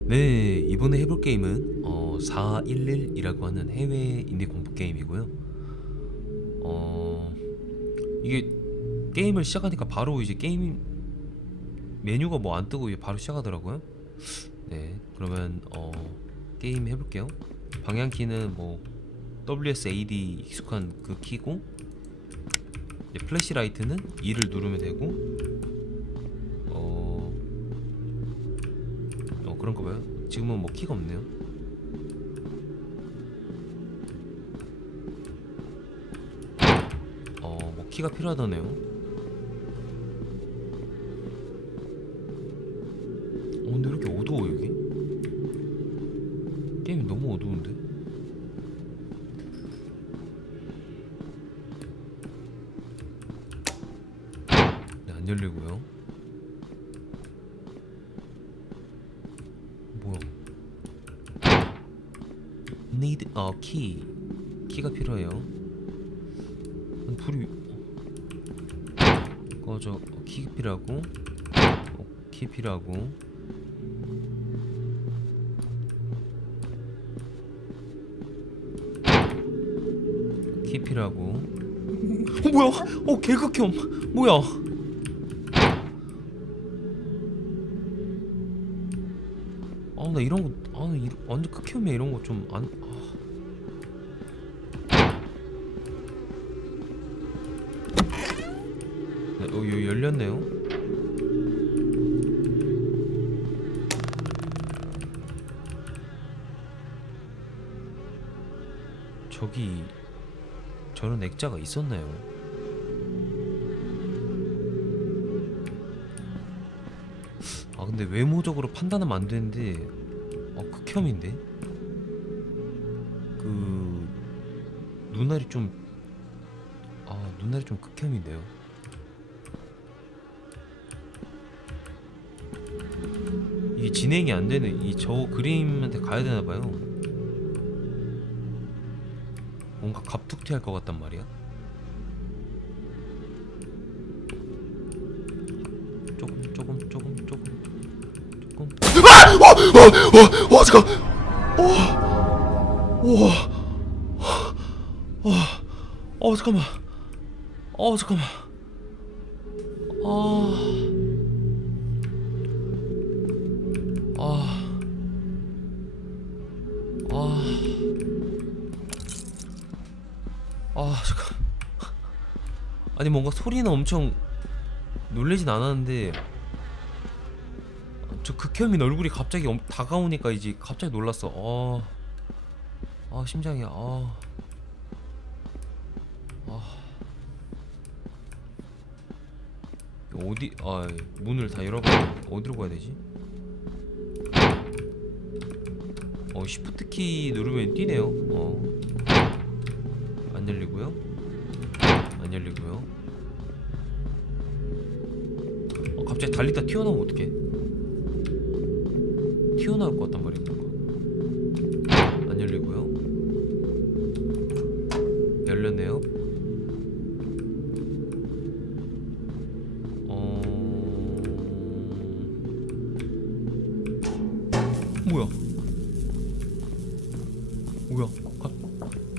네, 이번에 해볼 게임은 어, 411이라고 하는 해외 인디 공포 게임이고요. 어, 이게 게임을 시작하니까 바로 이제 게임 메뉴가 뭐 안 뜨고 이제 바로 시작하더라고요. 네, 그러면 어, 게임 해볼게요. 방향 키는 뭐 WSAD 익숙한 그 키고 플래시 라이트는 2를 누르면 되고 어, 어 그런가 봐요. 지금은 뭐 키가 없네요. 어, 뭐 키가 필요하다네요. 어, 근데 왜 이렇게 어두워 여기? 게임이 너무 어두운데? 네, 안 열리고요. 뭐야? need a key. 키가 필요해요. 불이 꺼져. 어, 키 필요하고. 어, 키 필요하고. 키 필요하고. 어 뭐야? 어 개극혐. 뭐야? 아나 이런 거, 아, 나 이, 완전 극혐이야 이런 거 좀 안. 아. 네, 어, 여기 열렸네요. 저기 저런 액자가 있었나요? 아 근데 외모적으로 판단하면 안 되는데 어 극혐인데? 그 눈알이 좀아 눈알이 좀 극혐인데요? 이게 진행이 안 되는 이 저 그림한테 가야 되나 봐요. 뭔가 갑툭튀할 것 같단 말이야 조금 조금 조금 조금 조금 어, 어, 잠깐. 어, 우와. 어, 어, 잠깐만. 어, 잠깐만. 아, 아, 아, 아, 잠깐. 아니 뭔가 소리는 엄청 놀래진 않았는데 저 극혐인 얼굴이 갑자기 엄- 다가오니까 이제 갑자기 놀랐어. 아, 아 심장이 아, 아, 이거 어디 아 문을 다 열어봐. 어디로 가야 되지? 어 시프트 키 누르면 뛰네요. 어, 안 열리고요. 안 열리고요. 어, 갑자기 달리다 튀어나오면 어떡해? 튀어나올 것 같단 뭔가. 안 열리고요. 열렸네요. 어... 뭐야? 뭐야? 가...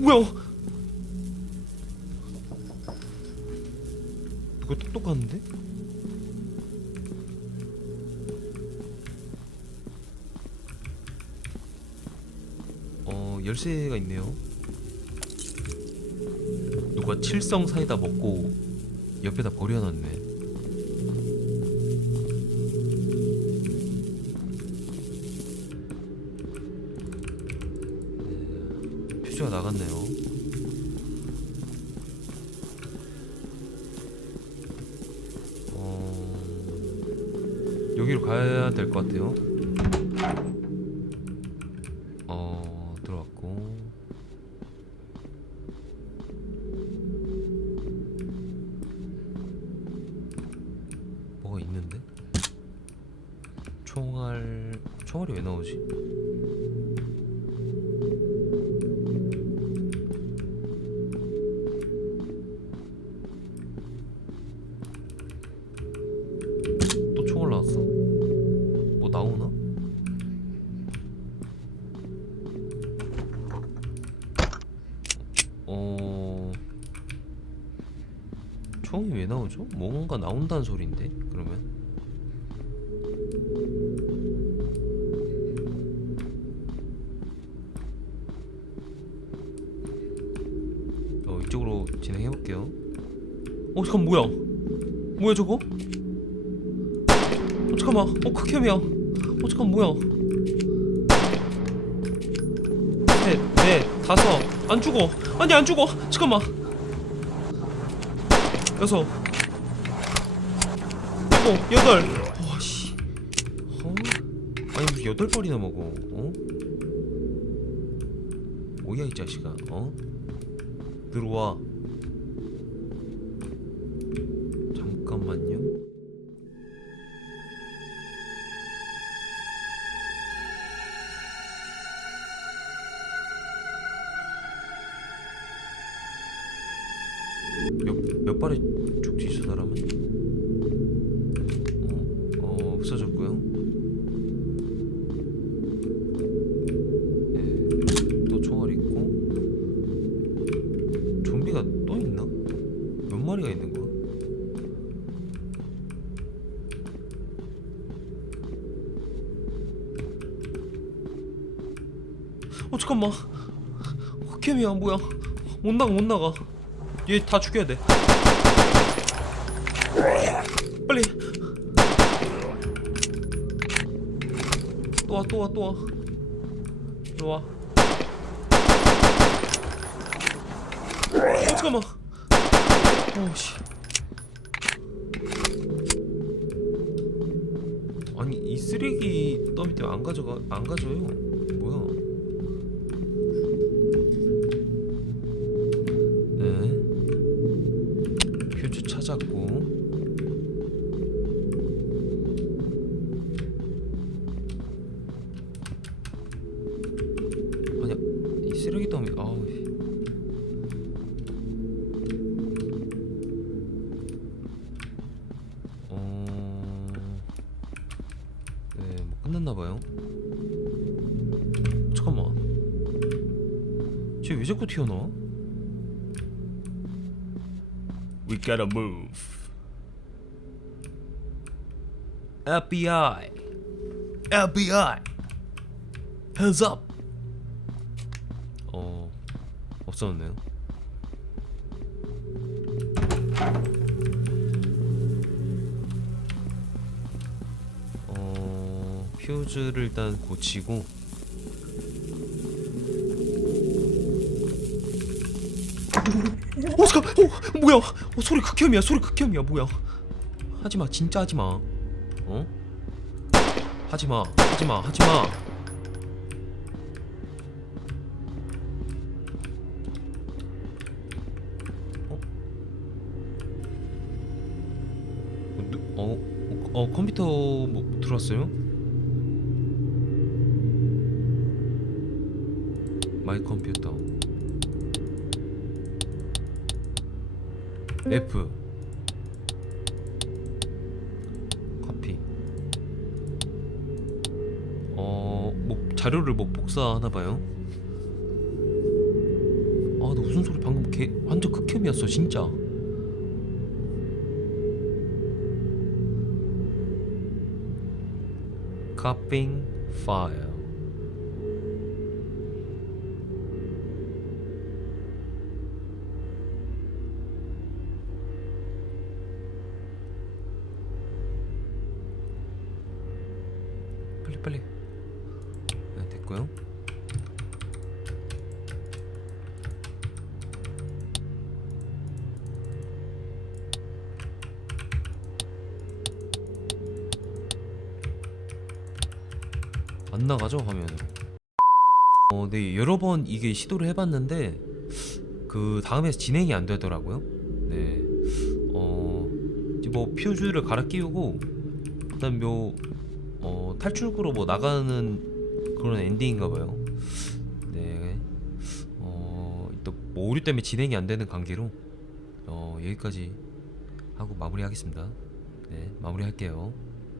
뭐야? 누가 똑똑 갔는데? 어 열쇠가 있네요. 누가 칠성 사이다 먹고 옆에다 버려놨네. 네, 표시가 나갔네요. 어 여기로 가야 될 것 같아요. 총알이 왜 나오지? 또 총알 나왔어. 뭐 나오나? 어... 총이 왜 나오죠? 뭔가 나온다는 소리인데? 그럼 진행해 볼게요. 어 잠깐 뭐야? 뭐야 저거? 어 잠깐만. 어 극혐이야. 어 잠깐 뭐야? 셋, 넷, 다섯. 안 죽어. 아니 안 죽어. 잠깐만. 여섯. 일곱, 여덟. 와씨. 어? 아니 무슨 여덟 발이나 먹어? 어? 뭐야 이 자식아? 어? 들어와. 발에 죽지 저 사람은? 어, 어 없어졌고요. 네, 또 총알 있고. 좀비가 또 있나? 몇 마리가 있는 거야? 어 잠깐만. 흑캠이야 뭐야? 못 나가 못 나가. 얘 다 죽여야 돼. 빨리. 또 와 또 와 또 와. 일로 와. 어 잠깐만. 오씨. 아니 이 쓰레기 더미 때문에 안 가져가 안 가져요. 뭐야? 네. 퓨즈 찾았고. 네, 뭐 끝났나 봐요. 잠깐만. 쟤 왜 자꾸 튀어나와? We gotta move. FBI. FBI. Hands up. 어 없었네요. 퓨즈를 일단 고치고 어 잠깐 어 뭐야? 어 소리 극혐이야 소리 극혐이야 뭐야? 하지마 진짜 하지마. 어? 하지마 하지마 하지마. 어, 어, 어 컴퓨터 뭐 들어왔어요? 마이 컴퓨터 F 커피 어, 뭐 자료를 뭐 복사하나 봐요. 아, 너 무슨 소리 방금 개 완전 극혐이었어, 진짜. copying file 안 나가죠 화면으로 어, 네 여러 번 이게 시도를 해봤는데 그 다음에 진행이 안 되더라고요 네 어, 이제 뭐 퓨즈를 갈아 끼우고 그다음 뭐 어, 탈출구로 뭐 나가는 그런 엔딩인가 봐요. 네. 어, 또뭐 오류 때문에 진행이 안 되는 관계로 어, 여기까지 하고 마무리하겠습니다. 네, 마무리할게요.